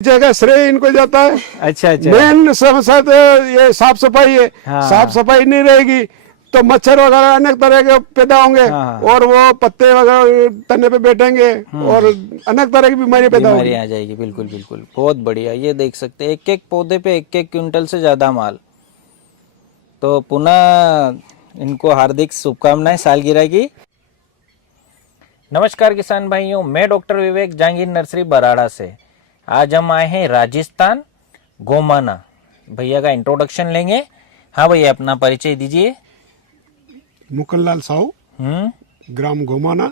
जगह श्रेय इनको जाता है। अच्छा अच्छा। मेन समस्या तो ये साफ सफाई है। हाँ। साफ सफाई नहीं रहेगी तो मच्छर वगैरह अनेक तरह के पैदा होंगे। हाँ। और वो पत्ते वगैरह तने पे बैठेंगे और अनेक तरह की बीमारी पैदा बीमारी होगी। आ जाएगी। बिल्कुल बिल्कुल, बहुत बढ़िया। ये देख सकते हैं एक एक पौधे पे एक एक क्विंटल से ज्यादा माल। तो पुनः इनको हार्दिक शुभकामनाएं सालगिरह की। नमस्कार किसान भाइयों, मैं डॉक्टर विवेक जहांगीर नर्सरी बराड़ा से। आज हम आए हैं राजस्थान, गोमाना। भैया का इंट्रोडक्शन लेंगे। हाँ भैया, अपना परिचय दीजिए। मुकुंदलाल साहू, ग्राम गोमाना,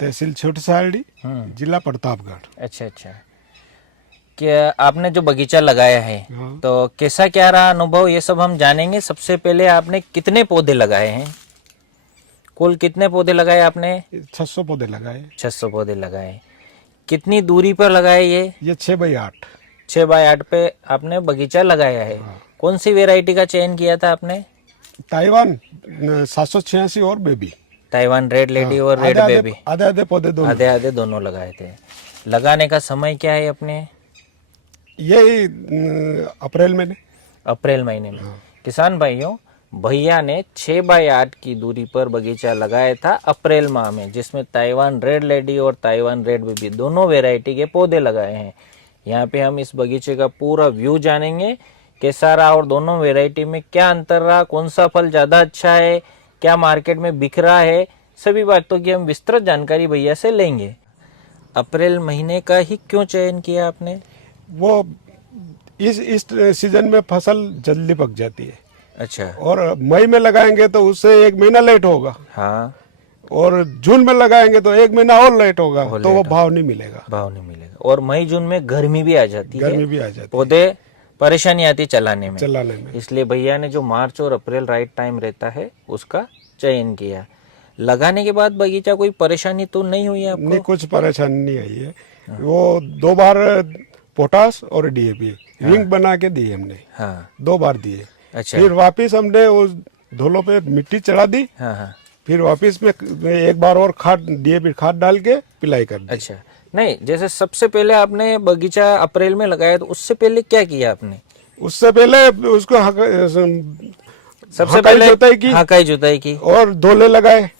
तहसील छोटी सारडी, जिला प्रतापगढ़। अच्छा अच्छा। क्या आपने जो बगीचा लगाया है, हाँ। तो कैसा क्या रहा अनुभव, ये सब हम जानेंगे। सबसे पहले आपने कितने पौधे लगाए हैं? कुल कितने पौधे लगाए आपने? 600 पौधे लगाए। 600 पौधे लगाए। कितनी दूरी पर लगाए ये 6 बाई 8। 6 बाय 8 पे आपने बगीचा लगाया है। कौन सी वेराइटी का चयन किया था आपने? ताइवान 786 और बेबी। ताइवान रेड लेडी और रेड बेबी। आधे आधे पौधे दोनों। आधे आधे दोनों लगाए थे। लगाने का समय क्या है अपने? यही अप्रैल में। अप्रैल महीने में। किसान भाइयों, भैया ने 6 बाय 8 की दूरी पर बगीचा लगाया था अप्रैल माह में, जिसमें ताइवान रेड लेडी और ताइवान रेड बेबी दोनों वेराइटी के पौधे लगाए हैं। यहाँ पे हम इस बगीचे का पूरा व्यू जानेंगे, कैसा रहा और दोनों वेराइटी में क्या अंतर रहा, कौन सा फल ज्यादा अच्छा है, क्या मार्केट में बिक रहा है, सभी बातों की हम विस्तृत जानकारी भैया से लेंगे। अप्रैल महीने का ही क्यों चयन किया आपने? वो इस सीजन में फसल जल्दी पक जाती है। अच्छा। और मई में लगाएंगे तो उससे 1 महीना लेट होगा। हाँ। और जून में लगाएंगे तो 1 महीना और लेट होगा, और तो वो लेट भाव नहीं मिलेगा। भाव नहीं मिलेगा। और मई जून में गर्मी भी आ जाती है। गर्मी भी आ जाती है, पौधे परेशानी आती चलाने में। में। इसलिए भैया ने जो मार्च और अप्रैल राइट टाइम रहता है उसका चयन किया। लगाने के बाद बगीचा कोई परेशानी तो नहीं हुई आपको? नहीं, कुछ परेशानी नहीं आई है। वो 2 बार पोटास और डीएपी रिंग बना के दी हमने। हाँ। 2 बार दिए। अच्छा। फिर वापिस हमने उस धोलों पे मिट्टी चढ़ा दी। हाँ हाँ। फिर वापिस में 1 बार और खाद डीएपी खाद डाल के पिलाई कर दी। अच्छा। नहीं, जैसे सबसे पहले आपने बगीचा अप्रैल में लगाया, तो उससे पहले क्या किया आपने? उससे पहले उसको सबसे पहले हकाई जुताई की और धोले लगाए।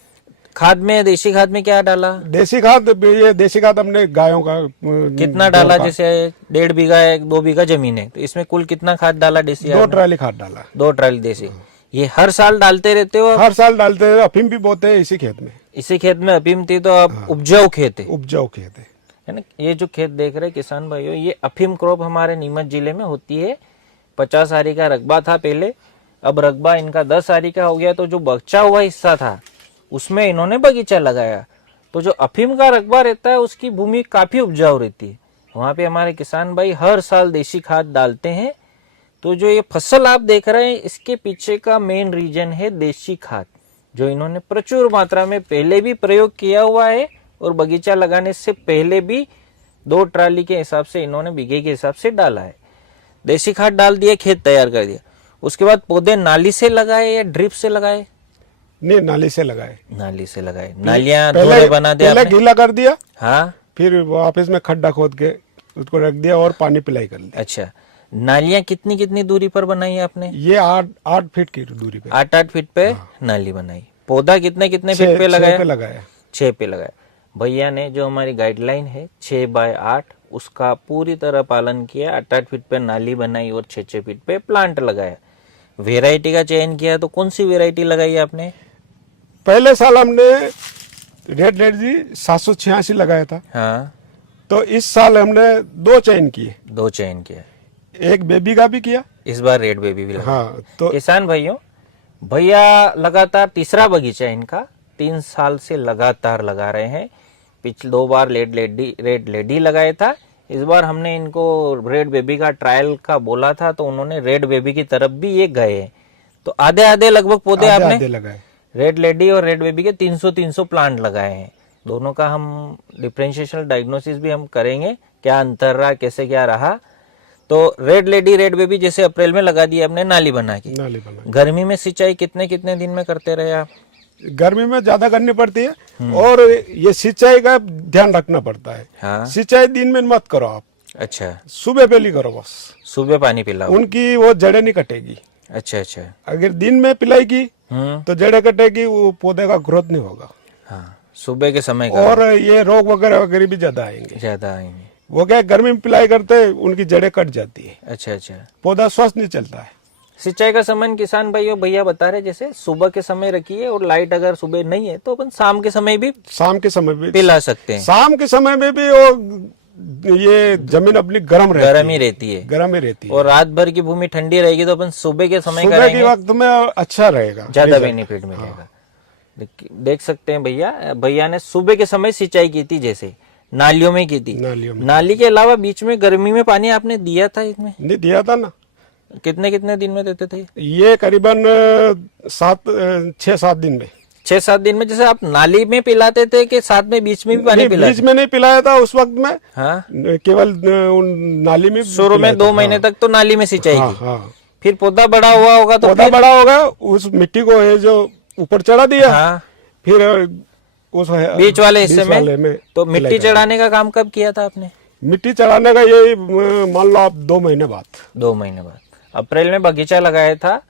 खाद में, देसी खाद में क्या डाला? देसी खाद हमने गायों का कितना डाला? जैसे 1.5 बीघा है, 2 बीघा जमीन है, तो इसमें कुल कितना खाद डाला देसी? 2 ट्राली खाद डाला। 2 ट्राली देसी। ये हर साल डालते रहते हो? हर साल डालते हैं। अफीम भी बोते हैं इसी खेत में। इसी खेत में अफीम थी, तो अब उपजाऊ खेत है उपजाऊ खेत है ना। ये जो खेत देख रहे किसान भाइयों, ये अफीम क्रॉप हमारे नीमच जिले में होती है। 50 आरी का रकबा था पहले, अब रकबा इनका 10 आरी का हो गया। तो जो बचा हुआ हिस्सा था उसमें इन्होंने बगीचा लगाया। तो जो अफीम का रकबा रहता है उसकी भूमि काफी उपजाऊ रहती है। वहां पे हमारे किसान भाई हर साल देसी खाद डालते हैं। तो जो ये फसल आप देख रहे हैं, इसके पीछे का मेन रीजन है देसी खाद, जो इन्होंने प्रचुर मात्रा में पहले भी प्रयोग किया हुआ है और बगीचा लगाने से पहले भी 2 ट्राली के हिसाब से इन्होंने बीघे के हिसाब से डाला है। देसी खाद डाल दिया, खेत तैयार कर दिया। उसके बाद पौधे नाली से लगाए या ड्रिप से लगाए? नहीं, नाली से लगाए। नाली से लगाए। नालियां धोरे बना दिया पहले गीला कर दिया। हाँ। फिर वापस में खड्डा खोद के उसको रख दिया और पानी पिलाई कर दिया। अच्छा। नालियां कितनी कितनी दूरी पर बनाई आपने? ये 8 फीट की दूरी पे। 8 फीट पे नाली बनाई। पौधा कितने कितने फीट पे लगाया? 6 पे लगाया। भैया ने जो हमारी गाइडलाइन है 6 बाय 8, उसका पूरी तरह पालन किया। 8 फीट पे नाली बनाई और 6 फीट पे प्लांट लगाया। वेराइटी का चयन किया, तो कौन सी वेराइटी लगाई आपने? पहले साल हमने रेड लेडी 786 लगाया था। हाँ। तो इस साल हमने 2 चयन किए। 2 चयन किया। एक बेबी का भी किया। इस बार रेड बेबी भी लगा। हाँ। तो किसान भाइयों, भैया लगातार तीसरा बगीचा इनका 3 साल से लगातार लगा रहे हैं। पिछले 2 बार रेड लेडी लगाया था। इस बार हमने इनको रेड बेबी का ट्रायल का बोला था, तो उन्होंने रेड बेबी की तरफ भी ये गए। तो आधे आधे लगभग पौधे आपने लगाए। रेड लेडी और रेड बेबी के 300 प्लांट लगाए हैं। दोनों का हम डिफरेंशिएशन डायग्नोसिस भी हम करेंगे, क्या अंतर रहा, कैसे क्या रहा। तो रेड लेडी रेड बेबी जैसे अप्रैल में लगा दिया हमने नाली बना के। गर्मी में सिंचाई कितने कितने दिन में करते रहे आप? गर्मी में ज्यादा करनी पड़ती है और ये सिंचाई का ध्यान रखना पड़ता है। हाँ। सिंचाई दिन में मत करो आप। अच्छा, सुबह पहली करो बस, सुबह पानी पिलाओ। उनकी वो जड़ें नहीं कटेगी। अच्छा अच्छा। अगर दिन में पिलाएगी हम्म। तो जड़ें कटेगी, वो पौधे का ग्रोथ नहीं होगा, हाँ, सुबह के समय करो, और ये रोग वगैरह वगैरह भी ज्यादा आएंगे। ज्यादा आएंगे। वो क्या है, गर्मी में पिलाई करते उनकी जड़ें कट जाती है, अच्छा अच्छा। पौधा स्वस्थ नहीं चलता है। सिंचाई का समय किसान भाइयों भैया बता रहे जैसे सुबह के समय रखिए, और लाइट अगर सुबह नहीं है तो अपन शाम के समय भी शाम के समय भी पिला सकते हैं। शाम के समय में भी वो ये जमीन अपनी गर्म रहती गर्म ही है, रहती है, गर्म ही रहती है। और रात भर की भूमि ठंडी रहेगी तो अपन सुबह के समय सुबह के करेंगे, वक्त में अच्छा रहेगा, ज्यादा रिजल्ट। बेनिफिट मिलेगा। देख सकते हैं भैया, भैया ने सुबह के समय सिंचाई की थी, जैसे नालियों में की थी। नालियों में नाली के अलावा बीच में गर्मी में पानी आपने दिया था इसमें? नहीं दिया था ना। कितने कितने दिन में देते थे? ये करीबन 6-7 दिन में। 6-7 दिन में। जैसे आप नाली में पिलाते थे कि साथ में बीच में भी पानी नहीं, पिलाते? बीच में नहीं पिलाया था उस वक्त में, हाँ, केवल नाली में शुरू में 2 महीने तक तो नाली में सिंचाई हाँ, की। हाँ। फिर पौधा बड़ा हुआ होगा तो पौधा बड़ा होगा, उस मिट्टी को है जो ऊपर चढ़ा दिया, हाँ, फिर उस बीच वाले हिस्से वाले में तो मिट्टी पिलाई चढ़ाने का काम कब किया था आपने? मिट्टी चढ़ाने का यही मान लो आप 2 महीने बाद। 2 महीने बाद। अप्रैल में बगीचा लगाया था,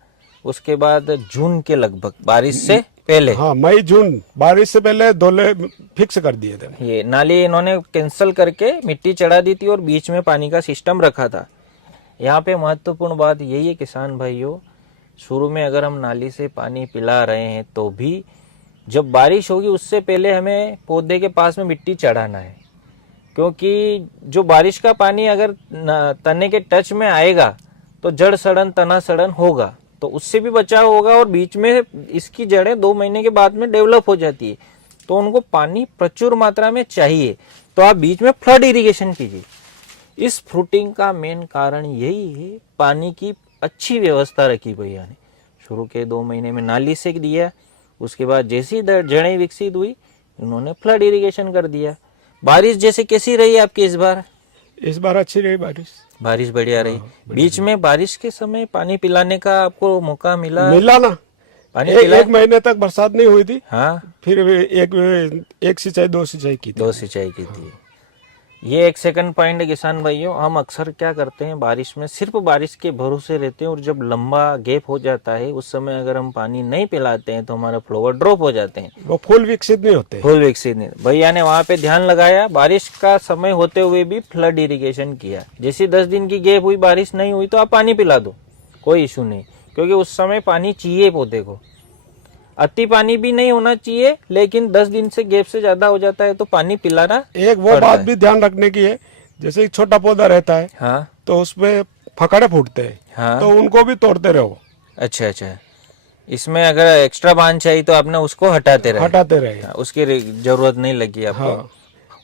उसके बाद जून के लगभग, बारिश से पहले। हाँ, मई जून बारिश से पहले दोले फिक्स कर दिए थे। ये नाली इन्होंने कैंसिल करके मिट्टी चढ़ा दी थी और बीच में पानी का सिस्टम रखा था। यहाँ पे महत्वपूर्ण बात यही है किसान भाइयों, शुरू में अगर हम नाली से पानी पिला रहे हैं तो भी जब बारिश होगी उससे पहले हमें पौधे के पास में मिट्टी चढ़ाना है, क्योंकि जो बारिश का पानी अगर तने के टच में आएगा तो जड़ सड़न तना सड़न होगा, तो उससे भी बचाव होगा। और बीच में इसकी जड़ें 2 महीने के बाद में डेवलप हो जाती है, तो उनको पानी प्रचुर मात्रा में चाहिए, तो आप बीच में फ्लड इरिगेशन कीजिए। इस फ्रूटिंग का मेन कारण यही है, पानी की अच्छी व्यवस्था रखी भैया ने। शुरू के 2 महीने में नाली से दिया, उसके बाद जैसी जड़ें विकसित हुई उन्होंने फ्लड इरिगेशन कर दिया। बारिश जैसे कैसी रही आपकी इस बार? इस बार अच्छी रही बारिश, बारिश बढ़िया रही। बीच में बारिश के समय पानी पिलाने का आपको मौका मिला ना। पानी एक महीने तक बरसात नहीं हुई थी। हाँ, फिर एक सिंचाई 2 सिंचाई की थी। 2 सिंचाई की थी। ये एक सेकंड पॉइंट है किसान भाइयों, हम अक्सर क्या करते हैं, बारिश में सिर्फ बारिश के भरोसे रहते हैं, और जब लंबा गैप हो जाता है उस समय अगर हम पानी नहीं पिलाते हैं तो हमारे फ्लावर ड्रॉप हो जाते हैं, वो फूल विकसित नहीं होते। फूल विकसित नहीं। भैया ने वहां पे ध्यान लगाया, बारिश का समय होते हुए भी फ्लड इरिगेशन किया। जैसे 10 दिन की गैप हुई, बारिश नहीं हुई तो आप पानी पिला दो, कोई इशू नहीं, क्योंकि उस समय पानी चाहिए पौधे को। अति पानी भी नहीं होना चाहिए, लेकिन 10 दिन से गैप से ज्यादा हो जाता है तो पानी पिलाना एक वो बात भी ध्यान रखने की है, जैसे एक छोटा पौधा रहता है, हाँ, तो उसमें फकड़े फूटते हैं, हाँ, तो उनको भी तोड़ते रहो। अच्छा अच्छा। इसमें अगर एक्स्ट्रा बांध चाहिए तो आपने उसको हटाते रहे, उसकी जरूरत नहीं लगी आपको। हाँ।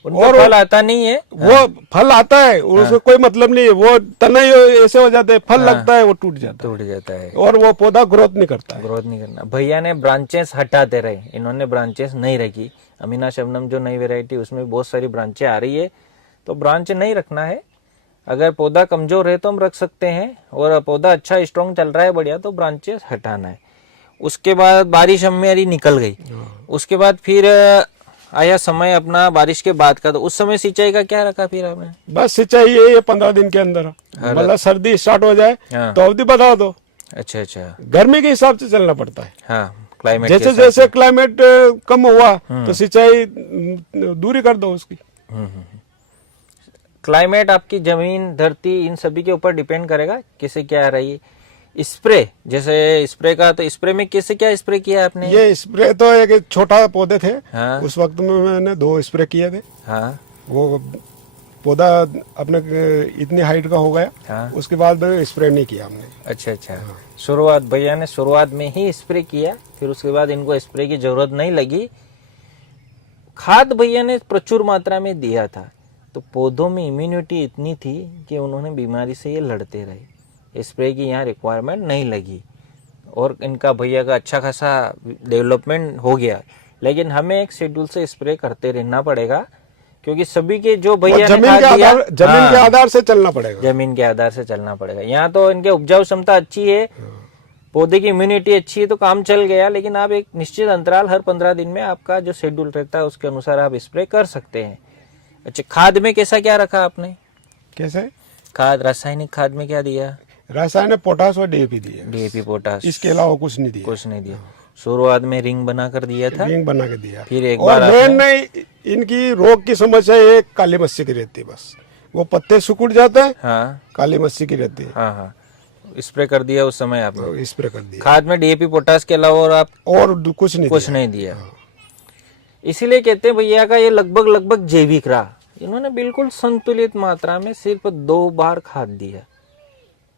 उनको फल आता नहीं है, वो फल आता है, उसको कोई मतलब नहीं है, वो तना ही ऐसे हो जाते हैं, फल लगता है वो टूट जाता है, और वो पौधा ग्रोथ नहीं करता है। ग्रोथ नहीं करना। भैया ने ब्रांचेस हटाते रहे, इन्होंने ब्रांचेस नहीं रखी। अमीना शबनम जो नई वेराइटी, उसमें बहुत सारी ब्रांचें आ रही है, तो ब्रांच नहीं रखना है। अगर पौधा कमजोर है तो हम रख सकते हैं, और पौधा अच्छा स्ट्रॉन्ग चल रहा है बढ़िया, तो ब्रांचेस हटाना है। उसके बाद बारिश हमारी निकल गई, उसके बाद फिर आया समय अपना बारिश के बाद का, तो उस समय सिंचाई का क्या रखा फिर आपने? बस सिंचाई ये 15 दिन के अंदर, मतलब सर्दी स्टार्ट हो जाए तो अवधि बता दो। अच्छा अच्छा। गर्मी के हिसाब से चलना पड़ता है। हाँ, क्लाइमेट जैसे जैसे क्लाइमेट कम हुआ तो सिंचाई दूरी कर दो उसकी। क्लाइमेट आपकी जमीन, धरती, इन सभी के ऊपर डिपेंड करेगा कैसे क्या आ रही है। स्प्रे, जैसे स्प्रे का, तो स्प्रे में कैसे क्या स्प्रे किया आपने? ये स्प्रे तो एक छोटा पौधे थे, हाँ, उस वक्त में मैंने 2 स्प्रे किए थे। हाँ, वो पौधा अपने इतनी हाइट का हो गया, हाँ, उसके बाद स्प्रे नहीं किया हमने। अच्छा अच्छा। शुरुआत भैया ने शुरुआत में ही स्प्रे किया, फिर उसके बाद इनको स्प्रे की जरूरत नहीं लगी। खाद भैया ने प्रचुर मात्रा में दिया था, तो पौधों में इम्यूनिटी इतनी थी कि उन्होंने बीमारी से ये लड़ते रहे। स्प्रे की यहाँ रिक्वायरमेंट नहीं लगी, और इनका भैया का अच्छा खासा डेवलपमेंट हो गया। लेकिन हमें एक शेड्यूल से स्प्रे करते रहना पड़ेगा, क्योंकि सभी के जो भैया ने खाद दिया, जमीन के आधार से चलना पड़ेगा। जमीन के आधार से चलना पड़ेगा। यहाँ तो इनके उपजाऊ क्षमता अच्छी है, पौधे की इम्यूनिटी अच्छी है, तो काम चल गया। लेकिन आप एक निश्चित अंतराल, हर 15 दिन में आपका जो शेड्यूल रहता है उसके अनुसार आप स्प्रे कर सकते हैं। अच्छा, खाद में कैसा क्या रखा आपने? कैसे? खाद, रासायनिक खाद में क्या दिया? रासायनिक पोटास और डीएपी दिया, डीएपी, पोटास, इसके अलावा कुछ नहीं दिया। कुछ नहीं दिया। शुरुआत में रिंग बना कर दिया था, रिंग बना के दिया। फिर एक और बार मेन नहीं, इनकी रोग की समस्या एक काली मस्सी की रहती है, बस वो पत्ते सुकुड़ जाते हैं। हाँ काली मस्सी की रहती है। हाँ हाँ, स्प्रे कर दिया उस समय आपने? स्प्रे कर दिया। खाद में डीएपी, पोटास के अलावा और आप और कुछ नहीं कुछ नहीं दिया। इसीलिए कहते हैं भैया का ये लगभग जैविक रहा। इन्होंने बिल्कुल संतुलित मात्रा में सिर्फ 2 बार खाद दिया।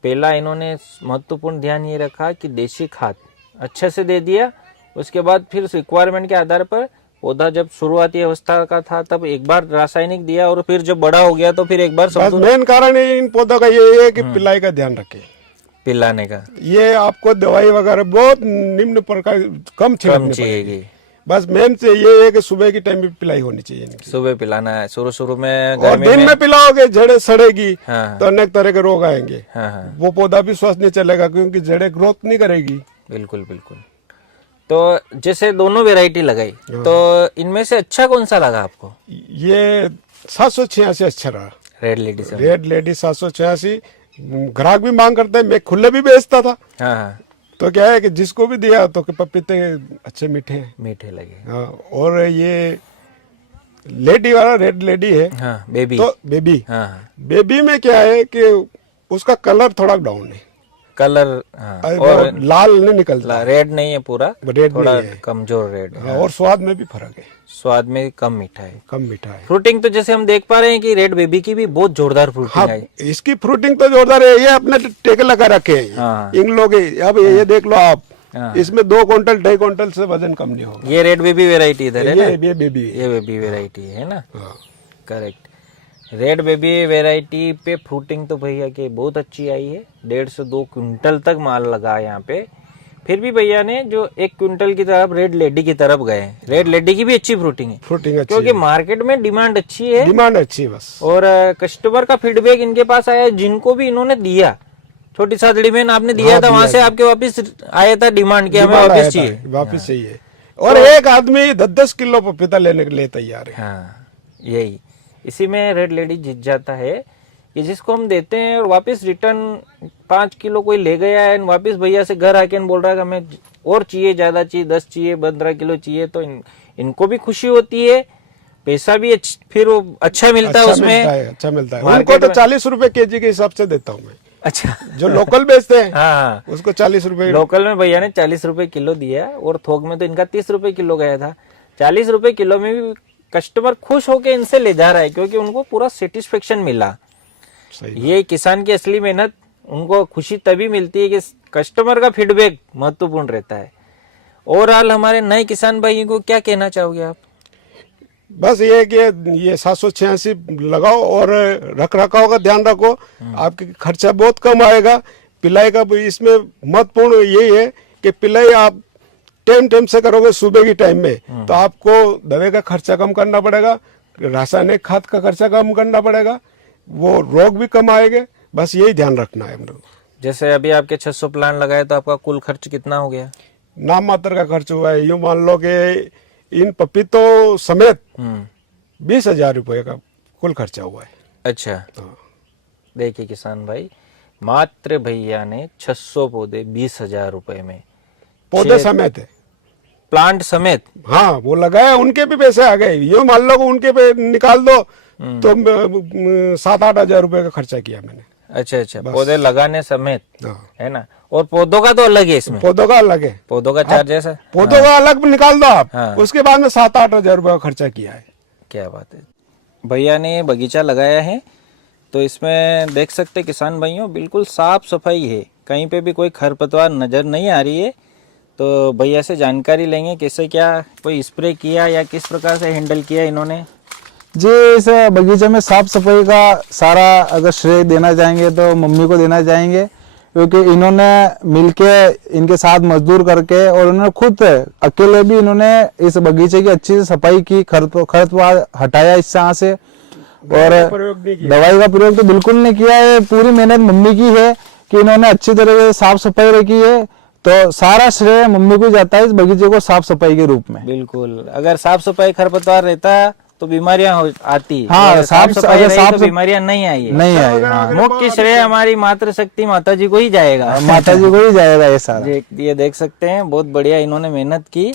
पहला इन्होंने महत्वपूर्ण ध्यान ये रखा कि देशी खाद अच्छे से दे दिया। उसके बाद फिर रिक्वायरमेंट के आधार पर पौधा जब शुरुआती अवस्था का था तब एक बार रासायनिक दिया, और फिर जब बड़ा हो गया तो फिर एक बार बस मेन कारण इन पौधों का ये है कि पिलाई का ध्यान रखें, पिलाने का। ये आपको दवाई वगैरह बहुत निम्न प्रकार कम चाहिए। बस मेन से ये है कि सुबह की टाइम में पिलाई होनी चाहिए इनकी। सुबह पिलाना है, शुरू में। और दिन में पिलाओगे जड़ें सड़ेगी। हाँ, तो अनेक तरह के रोग आएंगे। हाँ, हाँ, वो पौधा भी स्वस्थ नहीं चलेगा क्योंकि जड़ें ग्रोथ नहीं करेगी। बिल्कुल बिल्कुल। तो जैसे दोनों वैरायटी लगाई, तो इनमें से अच्छा कौन सा लगा आपको? ये 786 अच्छा रहा। रेड लेडी से? रेड लेडी 786 ग्राहक भी मांग करते हैं, मैं खुले भी बेचता था। हाँ हाँ, तो क्या है कि जिसको भी दिया तो पपीते अच्छे मीठे हैं। मीठे लगे। हाँ, और ये लेडी वाला रेड लेडी है। हाँ, बेबी। तो बेबी, हाँ हाँ, बेबी में क्या है कि उसका कलर थोड़ा डाउन है। कलर, हाँ, और लाल नहीं निकलता, रेड नहीं है पूरा, रेड थोड़ा नहीं है। कमजोर रेड। हाँ, और स्वाद में भी फर्क है, स्वाद में कम मीठा है। कम मीठा है। फ्रूटिंग तो जैसे हम देख पा रहे हैं कि रेड बेबी की भी बहुत जोरदार फ्रूटिंग हाँ, है। इसकी फ्रूटिंग तो जोरदार है। ये अपने टेके लगा रखे हैं। हाँ, इन लोग अब ये देख लो आप, हाँ, इसमें 2 क्विंटल 2.5 क्विंटल से वजन कम नहीं होगा। ये रेड बेबी वेराइटी इधर है ना? ये बेबी है। ये बेबी वेराइटी है ना? हाँ। करेक्ट। रेड बेबी वेराइटी पे फ्रूटिंग तो भैया की बहुत अच्छी आई है। 1.5 से 2 क्विंटल तक माल लगा है यहाँ पे। फिर भी भैया ने जो 1 क्विंटल की तरफ रेड लेडी की तरफ गए। रेड लेडी की भी अच्छी फ्रूटिंग है, फ्रूटिंग अच्छी क्योंकि मार्केट में डिमांड अच्छी है। डिमांड अच्छी है बस। और कस्टमर का फीडबैक इनके पास आया, जिनको भी इन्होंने दिया, छोटी सादड़ी में आपने दिया था, वहां से आपके वापस आया था डिमांड कि हमें वापस चाहिए, वापस चाहिए। और एक आदमी 10-10 किलो पपीता लेने के लिए तैयार है। हाँ, यही इसी में रेड लेडी जीत जाता है कि जिसको हम देते हैं और वापस रिटर्न 5 किलो कोई ले गया है, वापस भैया से घर आके बोल रहा है कि हमें और चाहिए, ज्यादा चाहिए, 10 चाहिए, 15 किलो चाहिए, तो इनको भी खुशी होती है, पैसा भी फिर वो अच्छा मिलता है उसमें। अच्छा मिलता है। उनको तो 40 रुपए केजी के हिसाब से देता हूँ मैं। अच्छा, जो लोकल बेचते हैं हाँ, उसको 40 रुपए। लोकल में भैया ने 40 रुपए किलो दिया, और थोक में तो इनका 30 रुपए किलो गया था। 40 रुपए किलो में भी कस्टमर खुश होके इनसे ले जा रहा है, क्योंकि उनको पूरा सेटिस्फेक्शन मिला। ये किसान की असली मेहनत, उनको खुशी तभी मिलती है कि कस्टमर का फीडबैक महत्वपूर्ण रहता है। ओवरऑल हमारे नए किसान भाइयों को क्या कहना चाहोगे आप? बस ये है कि ये 786 लगाओ और रख रखाव का ध्यान रखो। आपके खर्चा बहुत कम आएगा। पिलाई का भी इसमें महत्वपूर्ण यही है कि पिलाई आप टाइम से करोगे सुबह की टाइम में, तो आपको दवा का खर्चा कम करना पड़ेगा, रासायनिक खाद का खर्चा कम करना पड़ेगा, वो रोग भी कम आएंगे। बस यही ध्यान रखना है हम लोग। जैसे अभी आपके 600 प्लांट लगाए, तो आपका कुल खर्च कितना हो गया? नाम मात्र का खर्च हुआ है। यूं मान लो कि इन पपीतों समेत 20,000 रुपए का कुल खर्चा हुआ है। अच्छा, देखिए किसान भाई, मात्र भैया ने 600 पौधे 20,000 रुपए में, पौधे समेत है, प्लांट समेत। हाँ, वो लगाया, उनके भी पैसे आ गए। ये मान लो उनके पे निकाल दो तो 7-8 हजार रुपए का खर्चा किया मैंने। अच्छा अच्छा, पौधे लगाने समेत, हाँ। है ना? और पौधों का तो अलग है इसमें, पौधों का अलग है, पौधों का चार्ज है। पौधों का अलग निकाल दो आप। हाँ। उसके बाद में 7-8 हजार रुपए का खर्चा किया है। क्या बात है। भैया ने बगीचा लगाया है, तो इसमें देख सकते किसान भाइयों, बिल्कुल साफ सफाई है, कहीं पे भी कोई खरपतवार नजर नहीं आ रही है। तो भैया से जानकारी लेंगे कैसे क्या कोई स्प्रे किया या किस प्रकार से हैंडल किया इन्होंने। जी, इस बगीचे में साफ सफाई का सारा अगर श्रेय देना चाहेंगे तो मम्मी को देना चाहेंगे, क्योंकि इन्होंने मिलके इनके साथ मजदूर करके और उन्होंने खुद अकेले भी इन्होंने इस बगीचे की अच्छी से सफाई की, खरपतवार हटाया इस यहाँ से, और दवाई का प्रयोग तो बिल्कुल नहीं किया है। पूरी मेहनत मम्मी की है कि इन्होंने अच्छी तरह से साफ सफाई रखी है, तो सारा श्रेय मम्मी को जाता है इस बगीचे को साफ सफाई के रूप में। बिल्कुल, अगर साफ सफाई खरपतवार रहता तो बीमारियां आती है। हाँ, अगर साफ साफ- सफाई अगर रही साफ तो सफ- बीमारियां नहीं आई है। नहीं आई। हाँ, मुख्य श्रेय हमारी मातृशक्ति माता जी को ही जाएगा। माता जी को ही जाएगा ये सारा। ये देख सकते हैं, बहुत बढ़िया इन्होंने मेहनत की,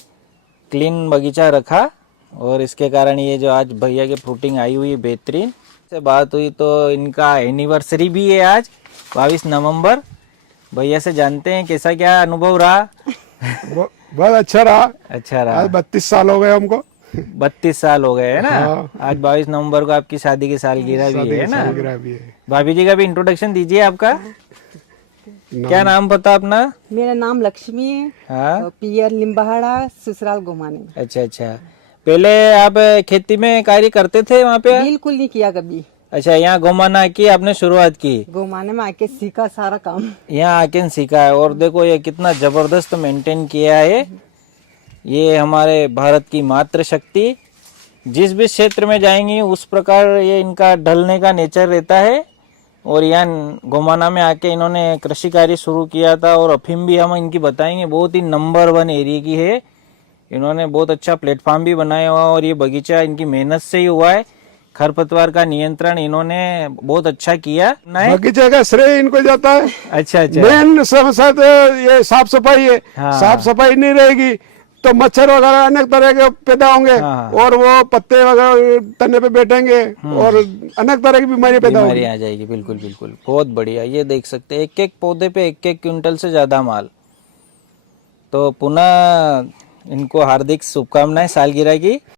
क्लीन बगीचा रखा, और इसके कारण ये जो आज भैया की फ्रूटिंग आई हुई है बेहतरीन। से बात हुई तो इनका एनिवर्सरी भी है आज 22 नवंबर। भैया से जानते हैं कैसा क्या अनुभव रहा। बहुत अच्छा रहा। अच्छा रहा। आज 32 साल हो गए हमको। 32 साल हो गए है ना। हाँ। आज 22 नवंबर को आपकी शादी की सालगिरह भी है ना। सालगिरह भी है। भाभी जी का भी इंट्रोडक्शन दीजिए आपका। क्या नाम पता अपना? मेरा नाम लक्ष्मी है। हाँ, पियर लिम्बाहाड़ा, ससुराल गोमाने। अच्छा अच्छा। पहले आप खेती में कार्य करते थे वहाँ पे? बिल्कुल नहीं किया कभी। अच्छा, यहाँ गोमाना की आपने शुरुआत की? गोमाने में आके सीखा सारा काम। यहाँ आके सीखा है। और देखो ये कितना जबरदस्त मेंटेन किया है। ये हमारे भारत की मातृशक्ति, जिस भी क्षेत्र में जाएंगी उस प्रकार ये इनका ढलने का नेचर रहता है। और यहाँ गोमाना में आके इन्होंने कृषि कार्य शुरू किया था। और अफीम भी हम इनकी बताएंगे, बहुत ही नंबर 1 एरिया की है। इन्होंने बहुत अच्छा प्लेटफॉर्म भी बनाया हुआ, और ये बगीचा इनकी मेहनत से ही हुआ है। खरपतवार का नियंत्रण इन्होंने बहुत अच्छा किया। बगीचे का श्रेय इनको जाता है। अच्छा अच्छा। मेन समस्या तो ये साफ सफाई है। हाँ। साफ सफाई नहीं रहेगी तो मच्छर वगैरह अनेक तरह के पैदा होंगे। हाँ। और वो पत्ते वगैरह तने पे बैठेंगे और अनेक तरह की बीमारी पैदा होगी। बीमारी आ जाएगी। बिल्कुल बिल्कुल, बहुत बढ़िया। ये देख सकते हैं, एक एक पौधे पे 1-1 क्विंटल से ज्यादा माल। तो पुनः इनको हार्दिक शुभकामनाएं सालगिरह की।